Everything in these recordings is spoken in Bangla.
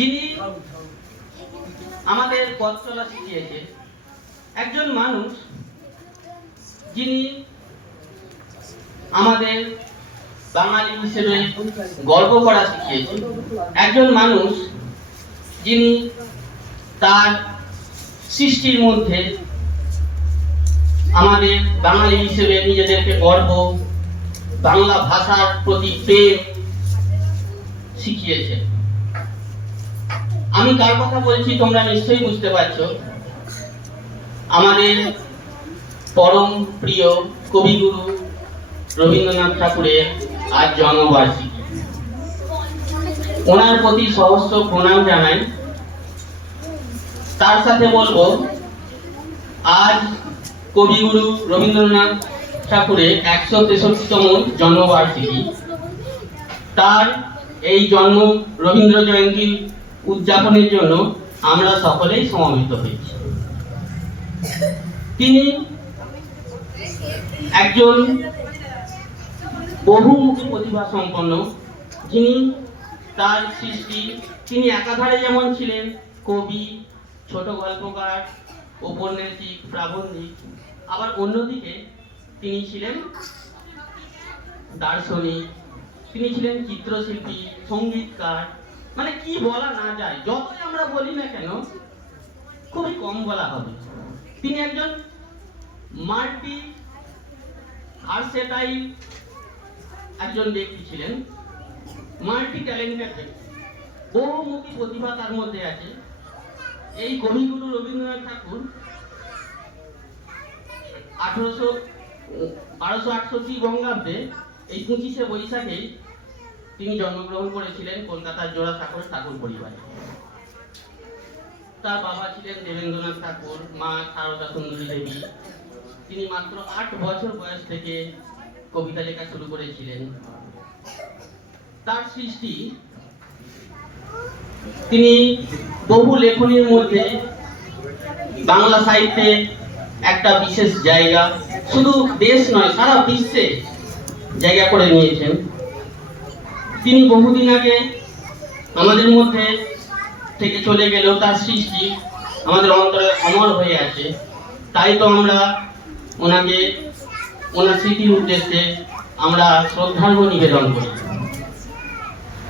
যিনি আমাদের পথ চলা শিখিয়েছেন, একজন মানুষ যিনি আমাদের বাঙালি হিসেবে গর্ব করা শিখিয়েছেন, একজন মানুষ যিনি তার সৃষ্টির মধ্যে আমাদের বাঙালি হিসেবে নিজেদেরকে গর্ব, বাংলা ভাষার প্রতি প্রেম শিখিয়েছেন। আমি কার কথা বলছি তোমরা নিশ্চয়ই বুঝতে পারছো। আমাদের পরম প্রিয় কবিগুরু রবীন্দ্রনাথ ঠাকুরের আজ জন্মবার্ষিকী। ওনার প্রতি সহস্র প্রণাম জানাই। তার সাথে বলবো, আজ কবিগুরু রবীন্দ্রনাথ ঠাকুরের 163তম জন্মবার্ষিকী। তার এই জন্ম রবীন্দ্র জয়ন্তী উদযাপনের জন্য আমরা সকলেই সমবেত হয়েছি। তিনি একজন বহুমুখী প্রতিভা সম্পন্ন, যিনি তার সৃষ্টি, তিনি একাধারে যেমন ছিলেন কবি, ছোট গল্পকার, ঔপন্যাসিক, প্রাবন্ধিক, আবার অন্যদিকে তিনি ছিলেন দার্শনিক, তিনি ছিলেন চিত্রশিল্পী, সঙ্গীতকার, মানে কি বলা না যায়, যতই আমরা বলি না কেন খুবই কম বলা হবে। তিনি একজন মাল্টি ভার্সেটাইল একজন ব্যক্তি ছিলেন, মাল্টি ট্যালেন্টেড ব্যক্তি, বহুমুখী প্রতিভা তার মধ্যে আছে। এই কবিগুরু রবীন্দ্রনাথ ঠাকুর 1268 বঙ্গাব্দে এই 25শে বৈশাখে তিনি জন্মগ্রহণ করেছিলেন কলকাতার জোড়াসাঁকোর ঠাকুর পরিবারে। তার বাবা ছিলেন দেবেন্দ্রনাথ ঠাকুর, মা সারদা সুন্দরী দেবী। তিনি মাত্র 8 বছর বয়স থেকে কবিতা লেখা শুরু করেছিলেন। তার সৃষ্টি, তিনি বহু লেখনীর মধ্যে বাংলা সাহিত্যে একটা বিশেষ জায়গা, শুধু দেশ নয় সারা বিশ্বে জায়গা করে নিয়েছেন। তিনি বহুদিন আগে আমাদের মধ্যে থেকে চলে গেলেও তার সৃষ্টি আমাদের অন্তরে অমর হয়ে আছে। তাই তো আমরা ওনাকে, ওনার স্মৃতির উদ্দেশ্যে আমরা শ্রদ্ধার্ঘ নিবেদন করি।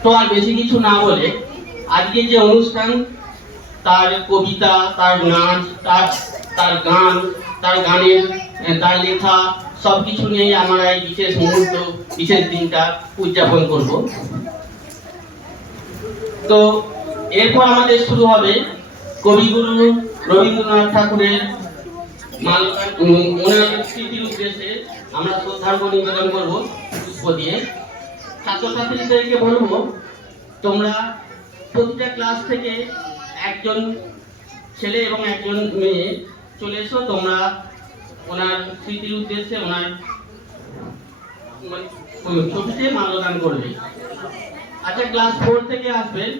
তো আর বেশি কিছু না বলে, আজকে যে অনুষ্ঠান, তার কবিতা, তার নাচ, তার গান, তার গানের, তার লেখা সবকিছু নিয়ে আমরা এই বিশেষ মুহূর্ত, বিশেষ দিনটা উদযাপন করব। তো এরপর আমাদের শুরু হবে কবিগুরু রবীন্দ্রনাথ ঠাকুরের ওনার স্মৃতির উদ্দেশ্যে আমরা শ্রদ্ধার্ঘ্য নিবেদন করব পুষ্প দিয়ে। ছাত্রছাত্রীদেরকে বলবো, তোমরা প্রতিটা ক্লাস থেকে একজন ছেলে এবং একজন মেয়ে চলে এসো, তোমরা ওনার স্মৃতির উদ্দেশ্যে ওনার ছবিতে মাল্যদান করবে। আচ্ছা, ক্লাস 4 থেকে আসবেন